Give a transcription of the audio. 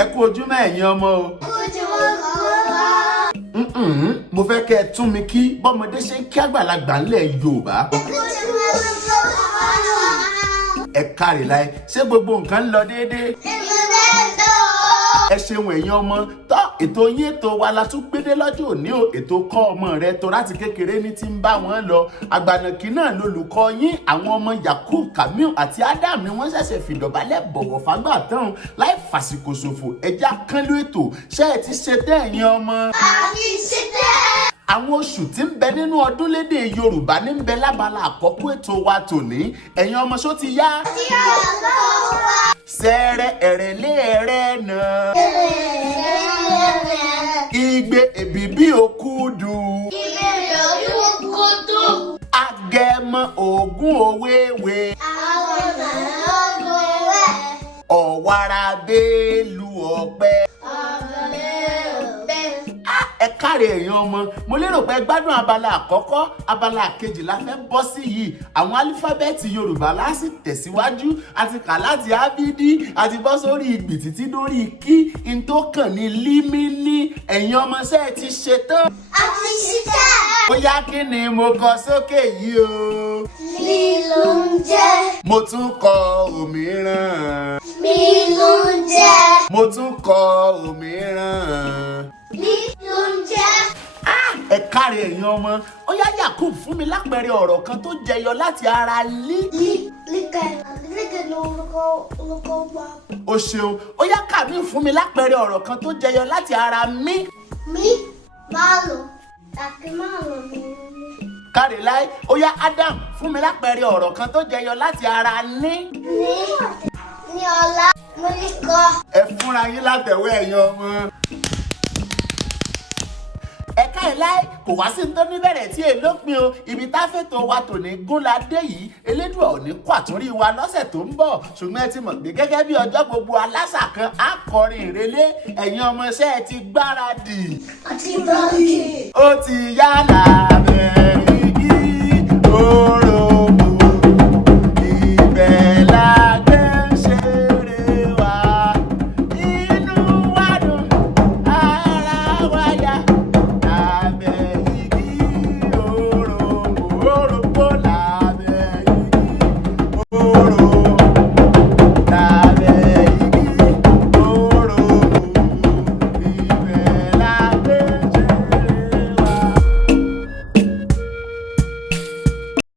Ẹ kú ojúmọ́ ẹ̀yin ọmọ o. Mo fẹ́ kẹ́ ẹ tún mi kí bọ́mọdé ṣe ń kí àgbàlagbà ńlẹ̀ Yorùbá. Ẹ káre láì ṣé gbogbo nǹkan ń lọ déédéé. Ẹ ṣeun ẹ̀yin ọmọ tọ́ ètò yín ètò wa la tún gbédé lọ́jọ́ òní o ètò kọ́ ọmọ rẹ tó láti kékeré ní ti ń bá wọn lọ àgbànàkí náà lolùkọ́ yín àwọn ọmọ Yakub Kamil àti Adam ni wọ́n ṣẹ̀ṣẹ̀ fìdọ̀bálẹ̀ bọ̀wọ̀ fágbà tán láì fàsìkò ṣòfò ẹja kánlú ètò ṣé ẹ ti ṣe tẹ́ ẹ̀yin ọmọ. àti ṣe tẹ́. Àwọn oṣù tí ń bẹ nínú ọdún lédè Yorùbá ní ń bẹ lábala àkọ́kọ́ ètò wa tòní ẹ̀yin ọmọ ṣó ti yá. Ṣẹ̀rẹ̀ ẹ̀rẹ̀lé ẹ̀rẹ̀nà. Igbe èbìbí òkúdu. Agẹmọ ògún òwéwé. Ọ̀wàrà bẹ́ẹ̀lù ọ̀pẹ. Ẹ káre èèyàn ọmọ mo lérò pé gbádùn abala àkọ́kọ́ abala kejì la fẹ́ bọ́ sí yìí àwọn álífábẹ́ẹ̀tì Yorùbá láti tẹ̀síwájú àti kà láti ábídí àti bọ́ sórí ìgbì títí dórí kí n tó kàn ní límíní ẹ̀yin ọmọ ṣé ẹ ti ṣe tán. a ti ṣe tẹ́. Ó yá kí ni mo kọ sókè yìí o. Mi ló ń jẹ́. Mo tún kọ òmíràn. Mi ló ń jẹ́. Mo tún kọ òmíràn. Mi ló ń jẹ́. Ẹ káre ẹ̀yin ọmọ ó yá Yakub fún mi lápẹẹrẹ ọ̀rọ̀ kan tó jẹyọ láti ara Líkẹ̀ lórúkọ wa. O ṣeun ó yá Kamil fún mi lápẹẹrẹ ọ̀rọ̀ kan tó jẹyọ láti ara mí. Mi máa lò tàbí máa lò mí. Káre láì ó yá Adam fún mi lápẹẹrẹ ọ̀rọ̀ kan tó jẹyọ láti ara ní. Ní ọlá mo ní kọ. Ẹ fúnra yín látẹ̀wé ẹ̀yin ọmọ. Ẹ̀ka ìláì kò wá sí tó níbẹ̀rẹ̀ tí èló pin o ibi tá fètò wa tòní gúnládé yìí Elédùà ò ní kó àtúnrí wa lọ́sẹ̀ tó ń bọ̀ ṣùgbọ́n ẹ ti mọ̀ pé gẹ́gẹ́ bí ọjọ́ gbogbo aláṣà kan á kọrin ìrẹ̀lẹ̀ ẹ̀yin ọmọ iṣẹ́ ẹ ti gbáradì. Àti bọ́ọ̀lì. Ó ti yá làbẹ̀ igi.